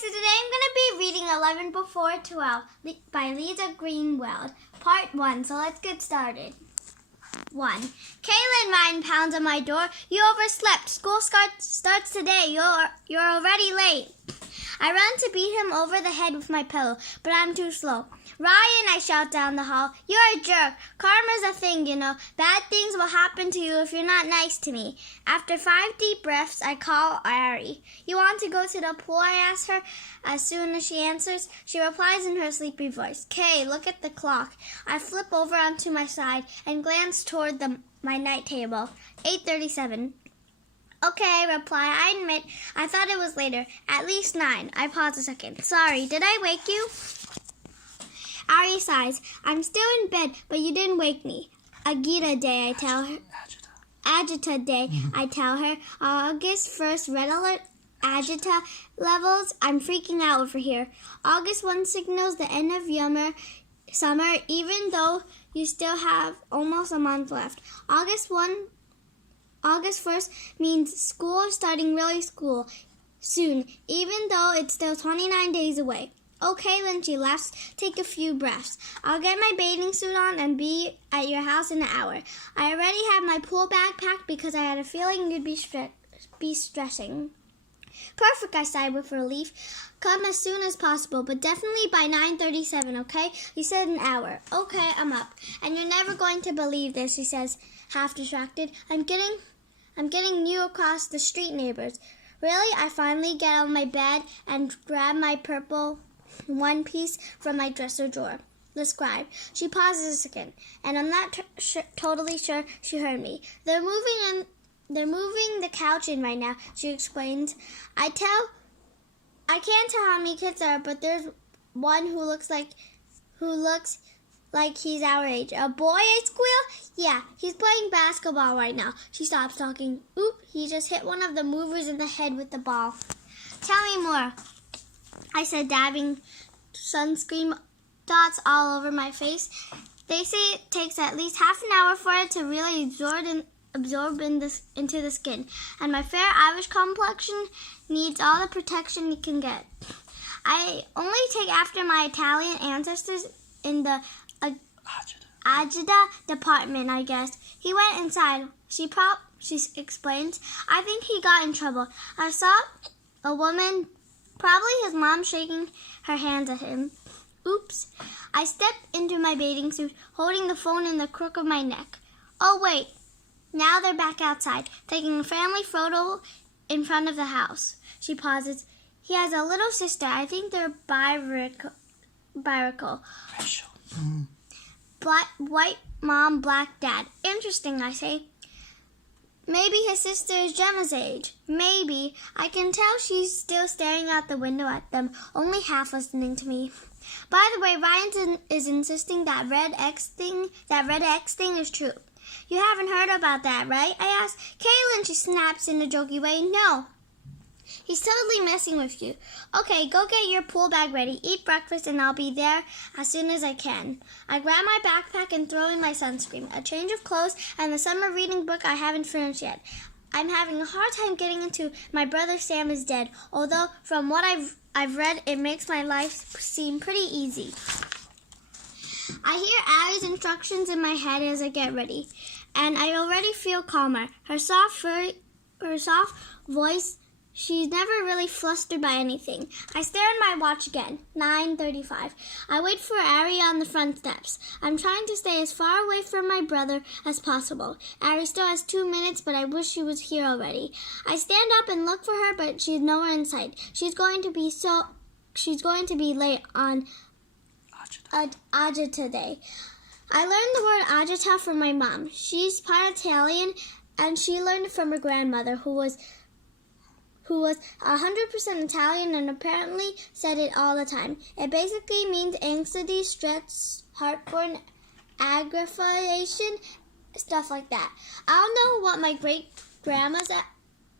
so today I'm going to be reading 11 Before 12 by Lisa Greenwald, Part 1. So let's get started. 1. Kaylin Ryan pounds on my door. You overslept. School starts today. You're already late. I run to beat him over the head with my pillow, but I'm too slow. Ryan, I shout down the hall. You're a jerk. Karma's a thing, you know. Bad things will happen to you if you're not nice to me. After 5 deep breaths, I call Ari. You want to go to the pool? I ask her. As soon as she answers, she replies in her sleepy voice. Kay, look at the clock. I flip over onto my side and glance toward my night table. 8:37. Okay, reply. I admit, I thought it was later. At least 9. I pause a second. Sorry, did I wake you? Ari sighs. I'm still in bed, but you didn't wake me. Agita day, I tell her. Agita day, I tell her. August 1st, red alert. Agita levels. I'm freaking out over here. August 1 signals the end of summer, even though you still have almost a month left. August 1st means school is starting school soon, even though it's still 29 days away. Okay, Lynn, she laughs. Take a few breaths. I'll get my bathing suit on and be at your house in an hour. I already have my pool bag packed because I had a feeling you'd be stressing. Perfect, I sighed with relief. Come as soon as possible, but definitely by 9:37, okay? You said an hour. Okay, I'm up. And you're never going to believe this, she says, half distracted. I'm getting new across the street neighbors. Really? I finally get out of my bed and grab my purple one piece from my dresser drawer. The scribe. She pauses a second, and I'm not totally sure she heard me. They're moving the couch in right now, she explains. I can't tell how many kids there are, but there's one who looks like he's our age. A boy, I squeal? Yeah, he's playing basketball right now. She stops talking. Oop, he just hit one of the movers in the head with the ball. Tell me more, I said, dabbing sunscreen dots all over my face. They say it takes at least half an hour for it to really absorb into the skin, and my fair Irish complexion needs all the protection it can get. I only take after my Italian ancestors in the Agita department, I guess. He went inside. She explains. I think he got in trouble. I saw a woman, probably his mom, shaking her hands at him. Oops. I stepped into my bathing suit, holding the phone in the crook of my neck. Oh, wait. Now they're back outside, taking a family photo in front of the house. She pauses. He has a little sister. I think they're biracial. White mom, black dad. Interesting, I say. Maybe his sister is Gemma's age. Maybe. I can tell she's still staring out the window at them, only half listening to me. By the way, Ryan is insisting that red X thing is true. You haven't heard about that, right? I ask. Kaylin, she snaps in a jokey way. No. He's totally messing with you. Okay, go get your pool bag ready. Eat breakfast, and I'll be there as soon as I can. I grab my backpack and throw in my sunscreen, a change of clothes, and the summer reading book I haven't finished yet. I'm having a hard time getting into My Brother Sam is Dead, although from what I've read, it makes my life seem pretty easy. I hear Ari's instructions in my head as I get ready, and I already feel calmer. Her soft voice. She's never really flustered by anything. I stare at my watch again. 9:35. I wait for Ari on the front steps. I'm trying to stay as far away from my brother as possible. Ari still has 2 minutes, but I wish she was here already. I stand up and look for her, but she's nowhere in sight. She's going to be late on Agita day. I learned the word agita from my mom. She's part Italian, and she learned it from her grandmother, who was 100% Italian and apparently said it all the time. It basically means anxiety, stress, heartburn, aggravation, stuff like that. I don't know what my great-grandma's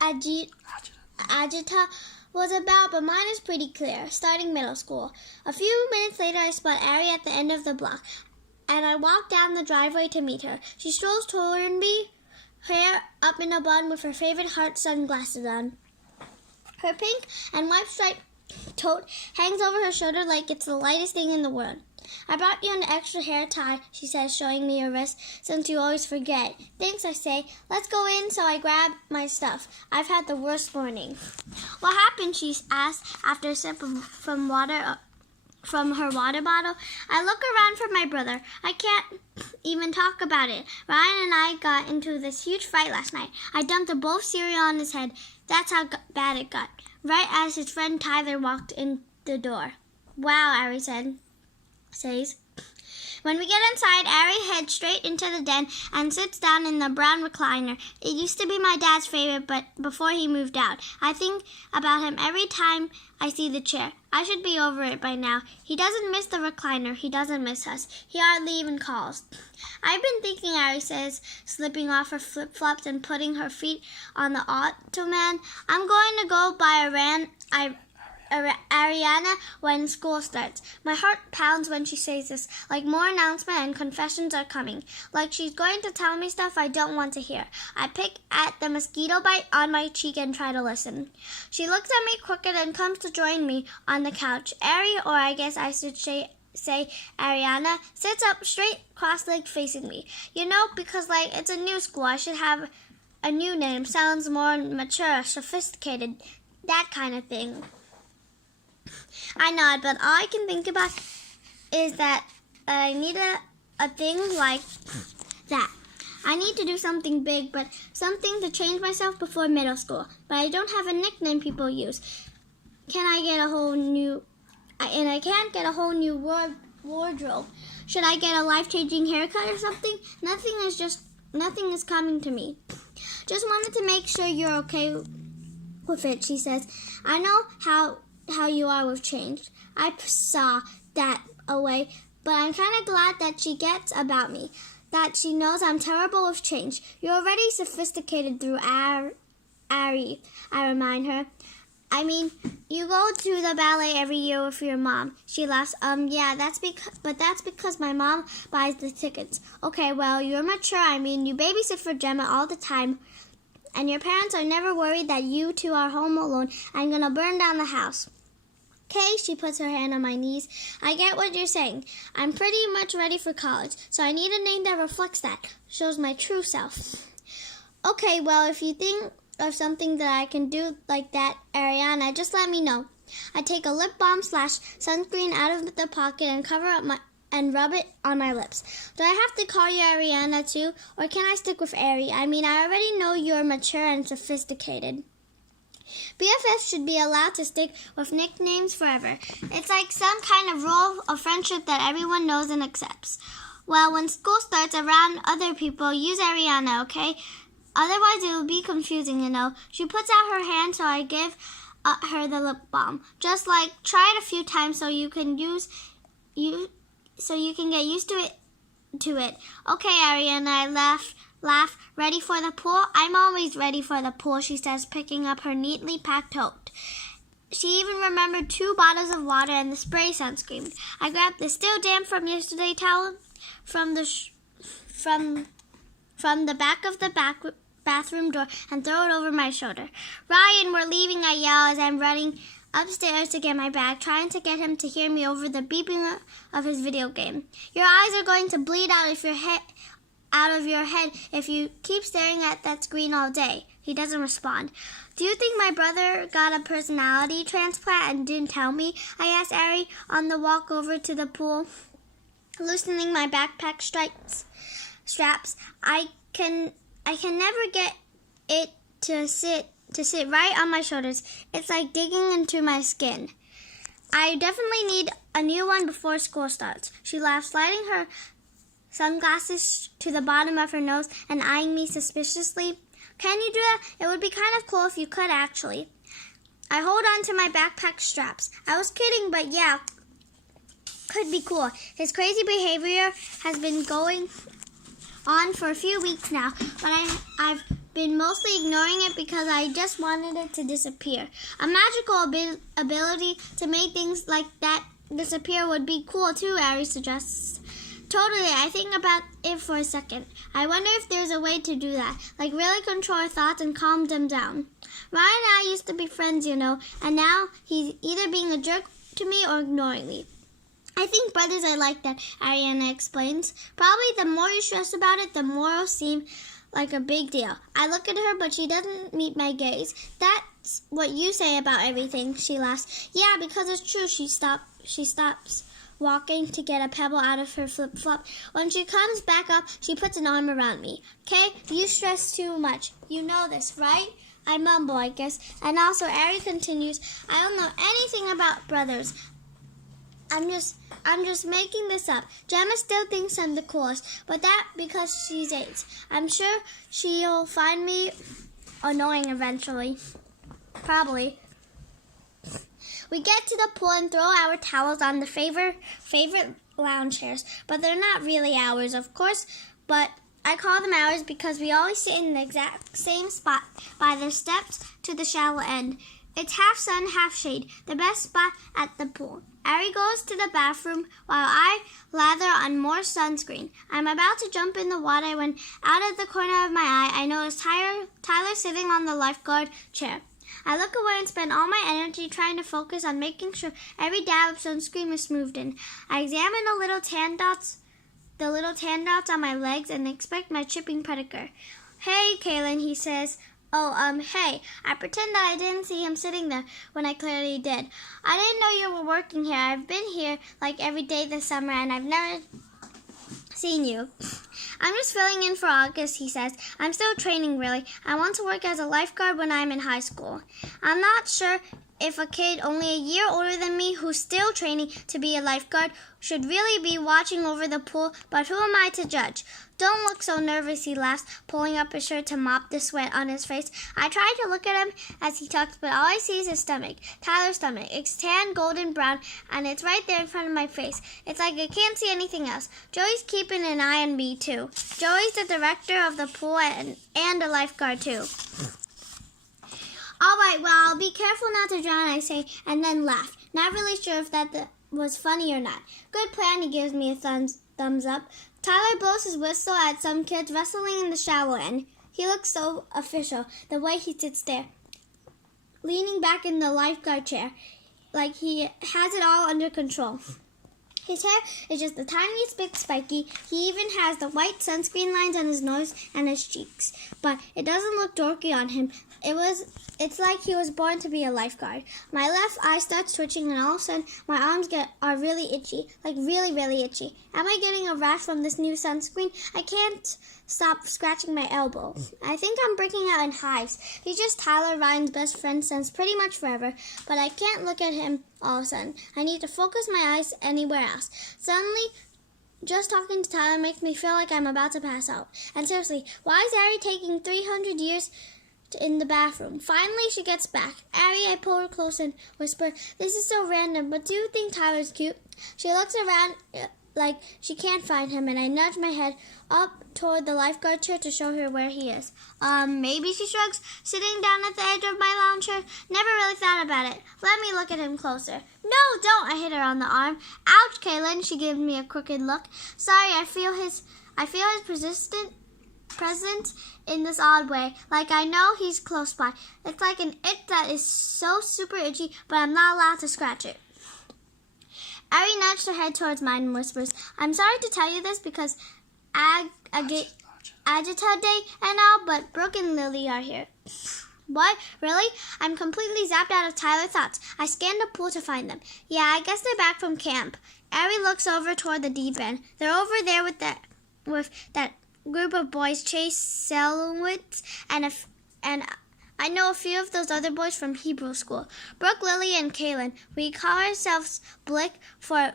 agita was about, but mine is pretty clear, starting middle school. A few minutes later, I spot Ari at the end of the block, and I walk down the driveway to meet her. She strolls toward me, hair up in a bun with her favorite heart sunglasses on. Her pink and white striped tote hangs over her shoulder like it's the lightest thing in the world. I brought you an extra hair tie, she says, showing me her wrist, since you always forget. Thanks, I say. Let's go in, so I grab my stuff. I've had the worst morning. What happened, she asks, after a sip from her water bottle. I look around for my brother. I can't even talk about it. Ryan and I got into this huge fight last night. I dumped a bowl of cereal on his head. That's how bad it got. Right as his friend Tyler walked in the door. Wow, Ari says. When we get inside, Ari heads straight into the den and sits down in the brown recliner. It used to be my dad's favorite, but before he moved out. I think about him every time I see the chair. I should be over it by now. He doesn't miss the recliner. He doesn't miss us. He hardly even calls. I've been thinking, Ari says, slipping off her flip-flops and putting her feet on the ottoman. I'm going to go by Ariana when school starts. My heart pounds when she says this, like more announcement and confessions are coming, like she's going to tell me stuff I don't want to hear. I pick at the mosquito bite on my cheek and try to listen. She looks at me crooked and comes to join me on the couch. Ari, or I guess I should say Ariana, sits up straight, cross-legged, facing me. You know, because it's a new school, I should have a new name. Sounds more mature, sophisticated, that kind of thing. I nod, but all I can think about is that I need a thing like that. I need to do something big, but something to change myself before middle school. But I don't have a nickname people use. And I can't get a whole new wardrobe. Should I get a life-changing haircut or something? Nothing is coming to me. Just wanted to make sure you're okay with it, she says. I know how you are with change. I saw that away, but I'm kind of glad that she gets about me, that she knows I'm terrible with change. You're already sophisticated through Ari, I remind her. I mean, you go to the ballet every year with your mom. She laughs. Yeah, that's because my mom buys the tickets. Okay, well, you're mature. I mean, you babysit for Gemma all the time, and your parents are never worried that you two are home alone and gonna burn down the house. Okay, she puts her hand on my knees. I get what you're saying. I'm pretty much ready for college, so I need a name that reflects that, shows my true self. Okay, well, if you think of something that I can do like that, Ariana, just let me know. I take a lip balm / sunscreen out of the pocket and cover up and rub it on my lips. Do I have to call you Ariana too, or can I stick with Ari? I mean, I already know you're mature and sophisticated. BFFs should be allowed to stick with nicknames forever. It's like some kind of rule of friendship that everyone knows and accepts. Well, when school starts around other people, use Ariana, okay? Otherwise, it will be confusing, you know. She puts out her hand, so I give her the lip balm. Just try it a few times so you can get used to it. Okay, Ariana, I laugh. Ready for the pool? I'm always ready for the pool, she says, picking up her neatly packed tote. She even remembered 2 bottles of water and the spray sunscreen. I grabbed the still damp from yesterday towel from the back of the bathroom door and throw it over my shoulder. Ryan, we're leaving, I yell as I'm running upstairs to get my bag, trying to get him to hear me over the beeping of his video game. Your eyes are going to bleed out of your head if you keep staring at that screen all day. He doesn't respond. Do you think my brother got a personality transplant and didn't tell me? I asked Ari on the walk over to the pool, loosening my backpack straps. I can never get it to sit right on my shoulders. It's like digging into my skin. I definitely need a new one before school starts. She laughs, sliding her sunglasses to the bottom of her nose and eyeing me suspiciously. Can you do that? It would be kind of cool if you could, actually. I hold on to my backpack straps. I was kidding, but yeah, could be cool. His crazy behavior has been going on for a few weeks now, but I've been mostly ignoring it because I just wanted it to disappear. A magical ability to make things like that disappear would be cool too, Ari suggests. Totally, I think about it for a second. I wonder if there's a way to do that, like really control our thoughts and calm them down. Ryan and I used to be friends, and now he's either being a jerk to me or ignoring me. I think brothers are like that, Ariana explains. Probably the more you stress about it, the more it'll seem like a big deal. I look at her, but she doesn't meet my gaze. That's what you say about everything, she laughs. Yeah, because it's true. She stops walking to get a pebble out of her flip-flop. When she comes back up, she puts an arm around me. Okay, you stress too much. You know this, right? I mumble, I guess. And also, Ari continues, I don't know anything about brothers. I'm just making this up. Gemma still thinks I'm the coolest, but that because she's 8. I'm sure she'll find me annoying eventually. Probably. We get to the pool and throw our towels on the favorite lounge chairs, but they're not really ours, of course, but I call them ours because we always sit in the exact same spot by the steps to the shallow end. It's half sun, half shade, the best spot at the pool. Ari goes to the bathroom while I lather on more sunscreen. I'm about to jump in the water when, out of the corner of my eye, I notice Tyler sitting on the lifeguard chair. I look away and spend all my energy trying to focus on making sure every dab of sunscreen is smoothed in. I examine the little tan dots on my legs and inspect my chipping predator. Hey, Kaylin, he says. Hey, I pretend that I didn't see him sitting there when I clearly did. I didn't know you were working here. I've been here like every day this summer and I've never seen you. I'm just filling in for August, he says. I'm still training, really. I want to work as a lifeguard when I'm in high school. I'm not sure if a kid only a year older than me who's still training to be a lifeguard should really be watching over the pool, but who am I to judge? Don't look so nervous, he laughs, pulling up his shirt to mop the sweat on his face. I try to look at him as he talks, but all I see is his stomach, Tyler's stomach. It's tan, golden brown, and it's right there in front of my face. It's like I can't see anything else. Joey's keeping an eye on me, too. Joey's the director of the pool and a lifeguard, too. All right, well, I'll be careful not to drown, I say, and then laugh. Not really sure if that was funny or not. Good plan, he gives me a thumbs up. Tyler blows his whistle at some kids wrestling in the shallow end. He looks so official, the way he sits there, leaning back in the lifeguard chair, like he has it all under control. His hair is just the tiniest bit spiky. He even has the white sunscreen lines on his nose and his cheeks. But it doesn't look dorky on him. It's like he was born to be a lifeguard. My left eye starts twitching and all of a sudden my arms are really itchy. Like really, really itchy. Am I getting a rash from this new sunscreen? I can't stop scratching my elbow. I think I'm breaking out in hives. He's just Tyler, Ryan's best friend since pretty much forever. But I can't look at him all of a sudden. I need to focus my eyes anywhere else. Suddenly, just talking to Tyler makes me feel like I'm about to pass out. And seriously, why is Ari taking 300 years in the bathroom? Finally, she gets back. Ari, I pull her close and whisper, this is so random, but do you think Tyler's cute? She looks around like she can't find him, and I nudge my head up toward the lifeguard chair to show her where he is. Maybe, she shrugs, sitting down at the edge of my lounge chair. Never really thought about it. Let me look at him closer. No, don't, I hit her on the arm. Ouch, Kaylin, she gives me a crooked look. Sorry, I feel his presence in this odd way, like I know he's close by. It's like an itch that is so super itchy, but I'm not allowed to scratch it. Ari nudged her head towards mine and whispers, I'm sorry to tell you this because Agita Day and all, but Brooke and Lily are here. What? Really? I'm completely zapped out of Tyler thoughts. I scanned the pool to find them. Yeah, I guess they're back from camp. Ari looks over toward the deep end. They're over there with that group of boys, Chase, Selwitz, and I know a few of those other boys from Hebrew school. Brooke, Lily, and Kaylin. We call ourselves Blick for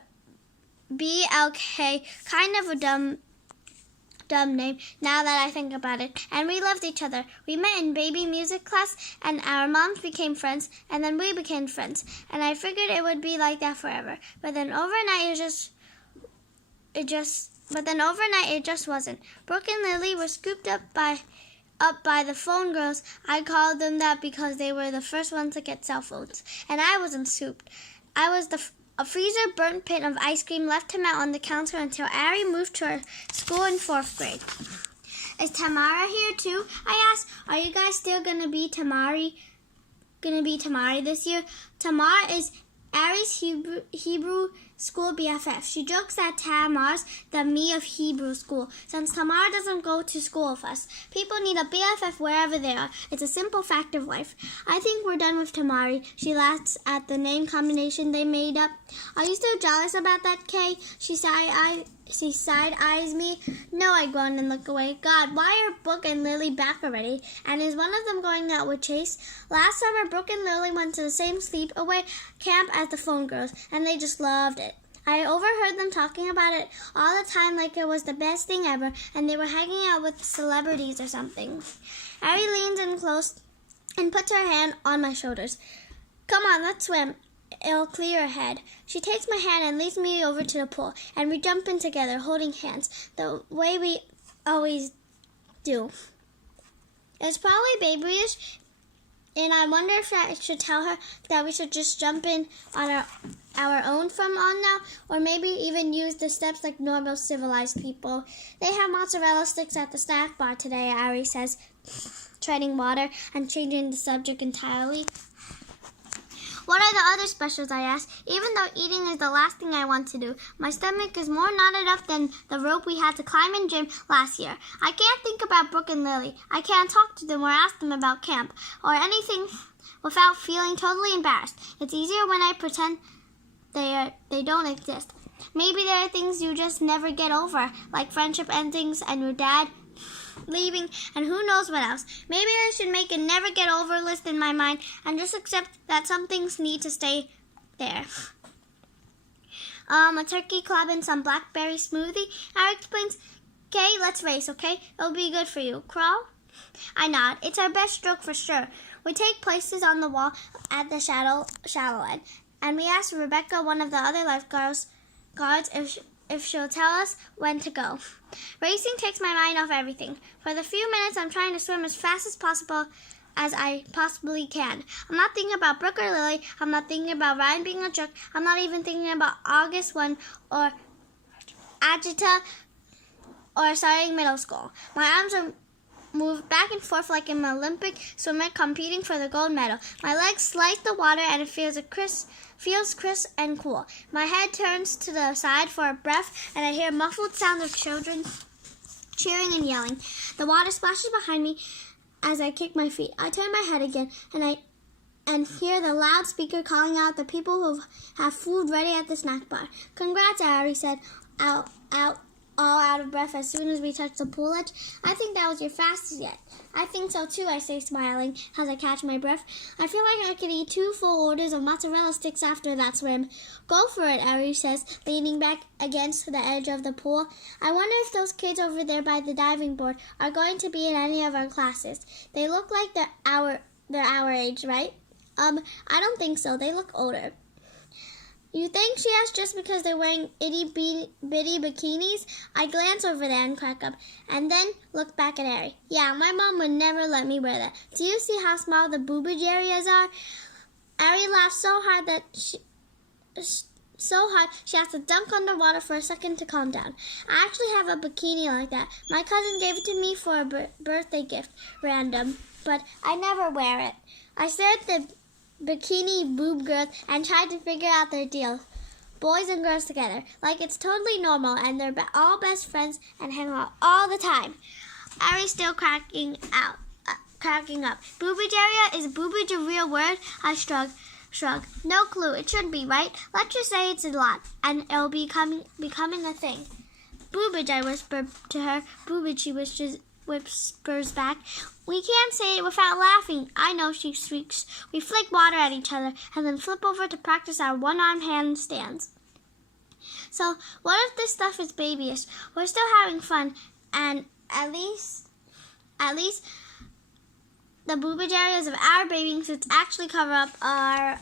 BLK, kind of a dumb name now that I think about it. And we loved each other. We met in baby music class, and our moms became friends, and then we became friends. And I figured it would be like that forever. But then overnight it just wasn't. Brooke and Lily were scooped up by the phone girls. I called them that because they were the first ones to get cell phones. And I wasn't scooped. I was A freezer burnt pit of ice cream left to melt on the counter until Ari moved to her school in 4th grade. Is Tamara here too? I asked. Are you guys still gonna be Tamari this year? Tamara is Ari's Hebrew school BFF. She jokes that Tamar's the me of Hebrew school, since Tamara doesn't go to school with us. People need a BFF wherever they are. It's a simple fact of life. I think we're done with Tamari. She laughs at the name combination they made up. Are you still jealous about that, Kay? She side-eyes me. No, I groan and look away. God, why are Brooke and Lily back already? And is one of them going out with Chase? Last summer, Brooke and Lily went to the same sleepaway camp as the Phone Girls, and they just loved it. I overheard them talking about it all the time like it was the best thing ever, and they were hanging out with celebrities or something. Ari leans in close and puts her hand on my shoulders. Come on, let's swim. It'll clear her head. She takes my hand and leads me over to the pool, and we jump in together, holding hands, the way we always do. It's probably babyish, and I wonder if I should tell her that we should just jump in on our own from on now, or maybe even use the steps like normal civilized people. They have mozzarella sticks at the snack bar today, Ari says, treading water and changing the subject entirely. What are the other specials, I ask. Even though eating is the last thing I want to do, my stomach is more knotted up than the rope we had to climb in gym last year. I can't think about Brooke and Lily. I can't talk to them or ask them about camp or anything without feeling totally embarrassed. It's easier when I pretend they don't exist. Maybe there are things you just never get over, like friendship endings and your dad leaving, and who knows what else. Maybe I should make a never get over list in my mind and just accept that some things need to stay there. A turkey club and some blackberry smoothie. Ari explains, "Okay, let's race, okay? It'll be good for you. Crawl?" I nod. It's our best stroke for sure. We take places on the wall at the shallow end, and we ask Rebecca, one of the other lifeguards, if she'll tell us when to go. Racing takes my mind off everything. For the few minutes, I'm trying to swim as fast as possible as I possibly can. I'm not thinking about Brooke or Lily. I'm not thinking about Ryan being a jerk. I'm not even thinking about August 1 or Agita or starting middle school. My arms are moved back and forth like an Olympic swimmer competing for the gold medal. My legs slice the water and it feels crisp and cool. My head turns to the side for a breath and I hear muffled sounds of children cheering and yelling. The water splashes behind me as I kick my feet. I turn my head again and hear the loudspeaker calling out the people who have food ready at the snack bar. Congrats, Ari said, all out of breath as soon as we touched the pool edge. I think that was your fastest yet. I think so too, I say, smiling as I catch my breath. I feel like I could eat 2 full orders of mozzarella sticks after that swim. Go for it, Ari says, leaning back against the edge of the pool. I wonder if those kids over there by the diving board are going to be in any of our classes. They look like they're our age, right? I don't think so. They look older. You think, she asked, just because they're wearing itty-bitty bikinis? I glance over there and crack up, and then look back at Ari. Yeah, my mom would never let me wear that. Do you see how small the boobage areas are? Ari laughed so hard she has to dunk underwater for a second to calm down. I actually have a bikini like that. My cousin gave it to me for a birthday gift, random, but I never wear it. I stare at the bikini boob girls and tried to figure out their deal. Boys and girls together, like it's totally normal, and they're all best friends and hang out all the time. Ari's still cracking up. Boobage area, is boobage a real word? I shrug. No clue. It should be, right? Let's just say it's a lot, and it'll be becoming a thing. Boobage, I whisper to her. Boobage, she whispers back. We can't say it without laughing. I know, she shrieks. We flick water at each other and then flip over to practice our one-arm handstands. So, what if this stuff is babyish? We're still having fun, and at least the boobage areas of our bathing suits actually cover up our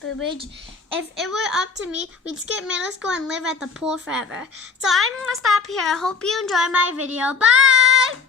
boobage. If it were up to me, we'd skip middle school and live at the pool forever. So I'm going to stop here. I hope you enjoy my video. Bye!